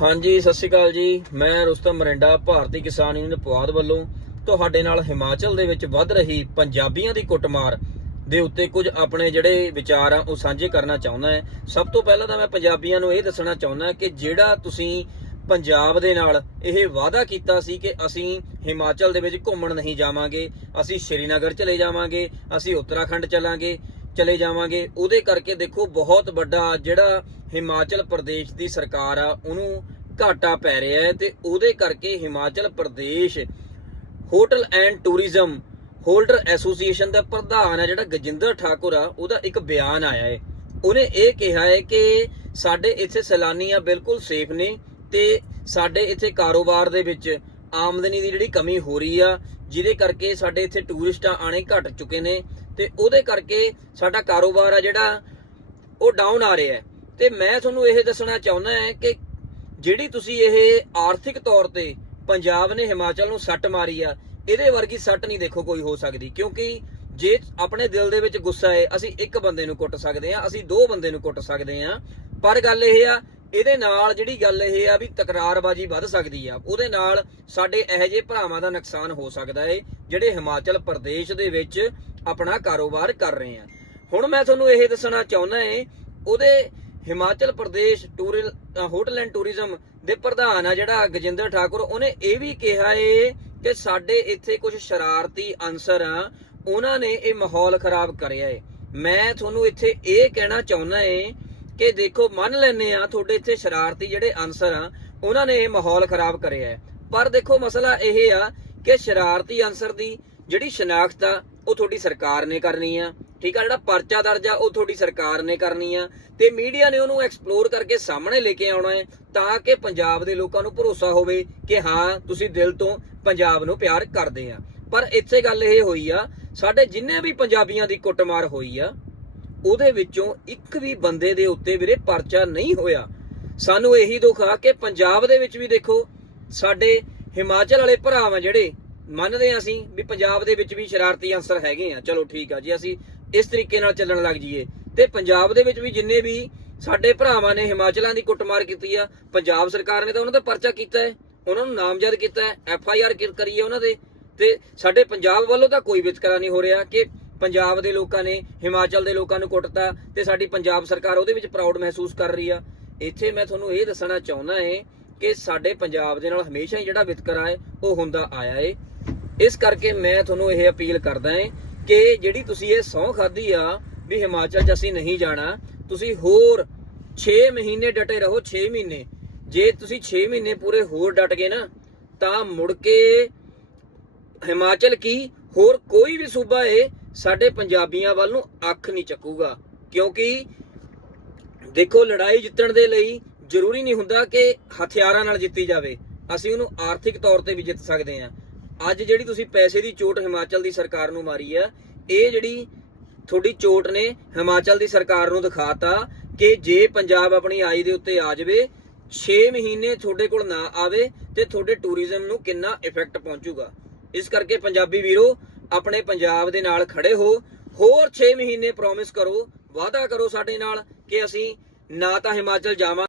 ਹਾਂਜੀ, ਸਤਿ ਸ਼੍ਰੀ ਅਕਾਲ ਜੀ। ਮੈਂ ਰੁਸਤਮ ਮਰਿੰਡਾ, ਭਾਰਤੀ ਕਿਸਾਨ ਯੂਨੀਅਨ ਪਵਾਦ ਵੱਲੋਂ ਤੁਹਾਡੇ ਨਾਲ ਹਿਮਾਚਲ ਦੇ ਵਿੱਚ ਵੱਧ ਰਹੀ ਪੰਜਾਬੀਆਂ ਦੀ ਕੁੱਟਮਾਰ ਦੇ ਉੱਤੇ ਕੁਝ ਆਪਣੇ ਜਿਹੜੇ ਵਿਚਾਰ ਆ, ਉਹ ਸਾਂਝੇ ਕਰਨਾ ਚਾਹੁੰਦਾ ਹਾਂ। ਸਭ ਤੋਂ ਪਹਿਲਾਂ ਤਾਂ ਮੈਂ ਪੰਜਾਬੀਆਂ ਨੂੰ ਇਹ ਦੱਸਣਾ ਚਾਹੁੰਦਾ ਕਿ ਜਿਹੜਾ ਤੁਸੀਂ ਪੰਜਾਬ ਦੇ ਨਾਲ ਇਹ ਵਾਅਦਾ ਕੀਤਾ ਸੀ ਕਿ ਅਸੀਂ ਹਿਮਾਚਲ ਦੇ ਵਿੱਚ ਘੁੰਮਣ ਨਹੀਂ ਜਾਵਾਂਗੇ, ਅਸੀਂ ਸ਼੍ਰੀਨਗਰ ਚਲੇ ਜਾਵਾਂਗੇ, ਅਸੀਂ ਉੱਤਰਾਖੰਡ ਚੱਲਾਂਗੇ ਚਲੇ ਜਾਵਾਂਗੇ। ਉਹਦੇ ਕਰਕੇ ਦੇਖੋ ਬਹੁਤ ਵੱਡਾ ਜਿਹੜਾ ਹਿਮਾਚਲ ਪ੍ਰਦੇਸ਼ ਦੀ ਸਰਕਾਰ ਆ, ਉਹਨੂੰ ਘਾਟਾ ਪੈ ਰਿਹਾ ਹੈ ਤੇ ਉਹਦੇ ਕਰਕੇ Himachal Pradesh hotel and tourism holder association ਦਾ ਪ੍ਰਧਾਨ ਹੈ ਜਿਹੜਾ ਗਜਿੰਦਰ ਠਾਕੁਰ ਆ, ਉਹਦਾ ਇੱਕ ਬਿਆਨ ਆਇਆ ਹੈ। ਉਹਨੇ ਇਹ ਕਿਹਾ ਹੈ ਕਿ ਸਾਡੇ ਇੱਥੇ ਸੈਲਾਨੀ ਆ ਬਿਲਕੁਲ ਸੇਫ ਨੇ ਤੇ ਸਾਡੇ ਇੱਥੇ ਕਾਰੋਬਾਰ ਦੇ ਵਿੱਚ ਆਮਦਨੀ ਦੀ ਜਿਹੜੀ ਕਮੀ ਹੋ ਰਹੀ ਆ, ਜਿਹਦੇ ਕਰਕੇ ਸਾਡੇ ਇੱਥੇ ਟੂਰਿਸਟਾਂ ਆਣੇ ਘਟ ਚੁੱਕੇ ਨੇ। ਤੇ ਉਹਦੇ ਕਰਕੇ ਸਾਡਾ ਕਾਰੋਬਾਰ ਆ ਜਿਹੜਾ, ਉਹ ਡਾਊਨ ਆ ਰਿਹਾ ਹੈ। ਤੇ ਮੈਂ ਤੁਹਾਨੂੰ ਇਹ ਦੱਸਣਾ ਚਾਹੁੰਦਾ ਹਾਂ ਕਿ ਜਿਹੜੀ ਤੁਸੀਂ ਇਹ ਆਰਥਿਕ ਤੌਰ ਤੇ ਪੰਜਾਬ ਨੇ ਹਿਮਾਚਲ ਨੂੰ ਸੱਟ ਮਾਰੀ ਆ, ਇਹਦੇ ਵਰਗੀ ਸੱਟ ਨਹੀਂ ਦੇਖੋ ਕੋਈ ਹੋ ਸਕਦੀ। ਕਿਉਂਕਿ ਜੇ ਆਪਣੇ ਦਿਲ ਦੇ ਵਿੱਚ ਗੁੱਸਾ ਹੈ, ਅਸੀਂ ਇੱਕ ਬੰਦੇ ਨੂੰ ਕੁੱਟ ਸਕਦੇ ਆ ਅਸੀਂ ਦੋ ਬੰਦੇ ਨੂੰ ਕੁੱਟ ਸਕਦੇ ਆ ਪਰ ਗੱਲ ਇਹ ਆ, ਇਹਦੇ ਨਾਲ ਜਿਹੜੀ ਗੱਲ ਇਹ ਆ ਵੀ ਤਕਰਾਰਬਾਜ਼ੀ ਵੱਧ ਸਕਦੀ ਆ, ਉਹਦੇ ਨਾਲ ਸਾਡੇ ਇਹੋ ਜਿਹੇ ਭਰਾਵਾਂ ਦਾ ਨੁਕਸਾਨ ਹੋ ਸਕਦਾ ਏ, ਜਿਹੜੇ ਹਿਮਾਚਲ ਪ੍ਰਦੇਸ਼ ਦੇ ਵਿੱਚ ਆਪਣਾ ਕਾਰੋਬਾਰ ਕਰ ਰਹੇ ਆ ਹੁਣ ਮੈਂ ਤੁਹਾਨੂੰ ਇਹ ਦੱਸਣਾ ਚਾਹੁੰਦਾ ਏ ਉਹਦੇ ਹਿਮਾਚਲ ਪ੍ਰਦੇਸ਼ ਟੂਰਿਲ ਹੋਟਲ ਐਂਡ ਟੂਰਿਜ਼ਮ ਦੇ ਪ੍ਰਧਾਨ ਆ ਜਿਹੜਾ ਗਜਿੰਦਰ ਠਾਕੁਰ, ਉਹਨੇ ਇਹ ਵੀ ਕਿਹਾ ਏ ਕਿ ਸਾਡੇ ਇੱਥੇ ਕੁਝ ਸ਼ਰਾਰਤੀ ਅਨਸਰ ਆ, ਉਹਨਾਂ ਨੇ ਇਹ ਮਾਹੌਲ ਖਰਾਬ ਕਰਿਆ ਏ। ਮੈਂ ਤੁਹਾਨੂੰ ਇੱਥੇ ਇਹ ਕਹਿਣਾ ਚਾਹੁੰਦਾ ਏ ਕਿ ਦੇਖੋ, ਮੰਨ ਲੈਨੇ ਆ ਤੁਹਾਡੇ ਇੱਥੇ ਸ਼ਰਾਰਤੀ ਜਿਹੜੇ ਅਨਸਰ ਆ, ਉਹਨਾਂ ਨੇ ਇਹ ਮਾਹੌਲ ਖਰਾਬ ਕਰਿਆ ਹੈ ਪਰ ਦੇਖੋ, ਮਸਲਾ ਇਹ ਆ ਕਿ ਸ਼ਰਾਰਤੀ ਅਨਸਰ ਦੀ ਜਿਹੜੀ ਸ਼ਨਾਖਤ ਆ ਉਹ ਤੁਹਾਡੀ ਸਰਕਾਰ ਨੇ ਕਰਨੀ ਆ, ਠੀਕ ਆ? ਜਿਹੜਾ ਪਰਚਾ ਦਰਜ ਆ, ਉਹ ਤੁਹਾਡੀ ਸਰਕਾਰ ਨੇ ਕਰਨੀ ਆ। ਤੇ ਮੀਡੀਆ ਨੇ ਉਹਨੂੰ ਐਕਸਪਲੋਰ ਕਰਕੇ ਸਾਹਮਣੇ ਲੈ ਕੇ ਆਉਣਾ ਹੈ ਤਾਂ ਕਿ ਪੰਜਾਬ ਦੇ ਲੋਕਾਂ ਨੂੰ ਭਰੋਸਾ ਹੋਵੇ ਕਿ ਹਾਂ, ਤੁਸੀਂ ਦਿਲ ਤੋਂ ਪੰਜਾਬ ਨੂੰ ਪਿਆਰ ਕਰਦੇ ਆ। ਪਰ ਇੱਥੇ ਗੱਲ ਇਹ ਹੋਈ ਆ, ਸਾਡੇ ਜਿੰਨੇ ਵੀ ਪੰਜਾਬੀਆਂ ਦੀ ਕੁੱਟਮਾਰ ਹੋਈ ਆ, ਉਹਦੇ ਵਿੱਚੋਂ ਇੱਕ ਵੀ ਬੰਦੇ ਦੇ ਉੱਤੇ ਵੀਰੇ ਪਰਚਾ ਨਹੀਂ ਹੋਇਆ। ਸਾਨੂੰ ਇਹੀ ਦੁੱਖ ਆ ਕਿ ਪੰਜਾਬ ਦੇ ਵਿੱਚ ਵੀ ਦੇਖੋ, ਸਾਡੇ ਹਿਮਾਚਲ ਵਾਲੇ ਭਰਾਵਾਂ ਜਿਹੜੇ ਮੰਨਦੇ ਆ ਅਸੀਂ ਵੀ ਪੰਜਾਬ ਦੇ ਵਿੱਚ ਵੀ ਸ਼ਰਾਰਤੀ ਅੰਸਰ ਹੈਗੇ ਆ। ਚਲੋ ਠੀਕ ਆ ਜੀ, ਅਸੀਂ ਇਸ ਤਰੀਕੇ ਨਾਲ ਚੱਲਣ ਲੱਗ ਜਾਈਏ। ਤੇ ਪੰਜਾਬ ਦੇ ਵਿੱਚ ਵੀ ਜਿੰਨੇ ਵੀ ਸਾਡੇ ਭਰਾਵਾਂ ਨੇ ਹਿਮਾਚਲਾਂ ਦੀ ਕੁੱਟਮਾਰ ਕੀਤੀ ਆ, ਪੰਜਾਬ ਸਰਕਾਰ ਨੇ ਤਾਂ ਉਹਨਾਂ ਦਾ ਪਰਚਾ ਕੀਤਾ ਹੈ, ਉਹਨਾਂ ਨੂੰ ਨਾਮਜ਼ਦ ਕੀਤਾ ਹੈ, ਐਫ ਆਈ ਆਰ ਕਰੀ ਹੈ ਉਹਨਾਂ ਦੇ। ਤੇ ਸਾਡੇ ਪੰਜਾਬ ਵੱਲੋਂ ਤਾਂ ਕੋਈ ਵਿਤਕਰਾ ਨਹੀਂ ਹੋ ਰਿਹਾ ਕਿ ਪੰਜਾਬ ਦੇ ਲੋਕਾਂ ਨੇ ਹਿਮਾਚਲ ਦੇ ਲੋਕਾਂ ਨੂੰ ਕੁੱਟਤਾ ਤੇ ਸਾਡੀ ਪੰਜਾਬ ਸਰਕਾਰ ਉਹਦੇ ਵਿੱਚ ਪ੍ਰਾਊਡ ਮਹਿਸੂਸ ਕਰ ਰਹੀ ਆ। ਇੱਥੇ ਮੈਂ ਤੁਹਾਨੂੰ ਇਹ ਦੱਸਣਾ ਚਾਹੁੰਦਾ ਏ ਕਿ ਸਾਡੇ ਪੰਜਾਬ ਦੇ ਨਾਲ ਹਮੇਸ਼ਾ ਹੀ ਜਿਹੜਾ ਵਿਤਕਰਾ ਹੈ, ਉਹ ਹੁੰਦਾ ਆਇਆ ਏ। ਇਸ ਕਰਕੇ ਮੈਂ ਤੁਹਾਨੂੰ ਇਹ ਅਪੀਲ ਕਰਦਾ ਏ ਕਿ ਜਿਹੜੀ ਤੁਸੀਂ ਇਹ ਸਹੁੰ ਖਾਧੀ ਆ ਵੀ ਹਿਮਾਚਲ 'ਚ ਅਸੀਂ ਨਹੀਂ ਜਾਣਾ, ਤੁਸੀਂ ਹੋਰ 6 ਮਹੀਨੇ ਡਟੇ ਰਹੋ 6 ਮਹੀਨੇ। ਜੇ ਤੁਸੀਂ 6 ਮਹੀਨੇ ਪੂਰੇ ਹੋਰ ਡਟ ਗਏ ਨਾ, ਤਾਂ ਮੁੜ ਕੇ ਹਿਮਾਚਲ ਕੀ? ਹੋਰ ਕੋਈ ਵੀ ਸੂਬਾ ਏ, ਸਾਡੇ ਪੰਜਾਬੀਆਂ ਵੱਲ ਨੂੰ ਅੱਖ ਨਹੀਂ ਚੱਕੂਗਾ। ਕਿਉਂਕਿ ਦੇਖੋ, ਲੜਾਈ ਜਿੱਤਣ ਦੇ ਲਈ ਜ਼ਰੂਰੀ ਨਹੀਂ ਹੁੰਦਾ ਕਿ ਹਥਿਆਰਾਂ ਨਾਲ ਜਿੱਤੀ ਜਾਵੇ। ਅਸੀਂ ਉਹਨੂੰ ਆਰਥਿਕ ਤੌਰ ਤੇ ਵੀ ਜਿੱਤ ਸਕਦੇ ਹਾਂ। ਅੱਜ ਜਿਹੜੀ ਤੁਸੀਂ ਪੈਸੇ ਦੀ ਚੋਟ ਹਿਮਾਚਲ ਦੀ ਸਰਕਾਰ ਨੂੰ ਮਾਰੀ ਆ, ਇਹ ਜਿਹੜੀ ਤੁਹਾਡੀ ਚੋਟ ਨੇ ਹਿਮਾਚਲ ਦੀ ਸਰਕਾਰ ਨੂੰ ਦਿਖਾਤਾ ਕਿ ਜੇ ਪੰਜਾਬ ਆਪਣੀ ਆਈ ਦੇ ਉੱਤੇ ਆ ਜਾਵੇ 6 ਮਹੀਨੇ ਤੁਹਾਡੇ ਕੋਲ ਨਾ ਆਵੇ ਤੇ ਤੁਹਾਡੇ ਟੂਰਿਜ਼ਮ ਨੂੰ ਕਿੰਨਾ ਇਫੈਕਟ ਪਹੁੰਚੂਗਾ। ਇਸ ਕਰਕੇ ਪੰਜਾਬੀ ਵੀਰੋ, ਆਪਣੇ ਪੰਜਾਬ ਦੇ ਨਾਲ ਖੜੇ ਹੋ, ਹੋਰ 6 ਮਹੀਨੇ ਪ੍ਰੋਮਿਸ ਕਰੋ, ਵਾਅਦਾ ਕਰੋ ਸਾਡੇ ਨਾਲ ਕਿ ਅਸੀਂ ਨਾ ਤਾਂ ਹਿਮਾਚਲ ਜਾਵਾਂ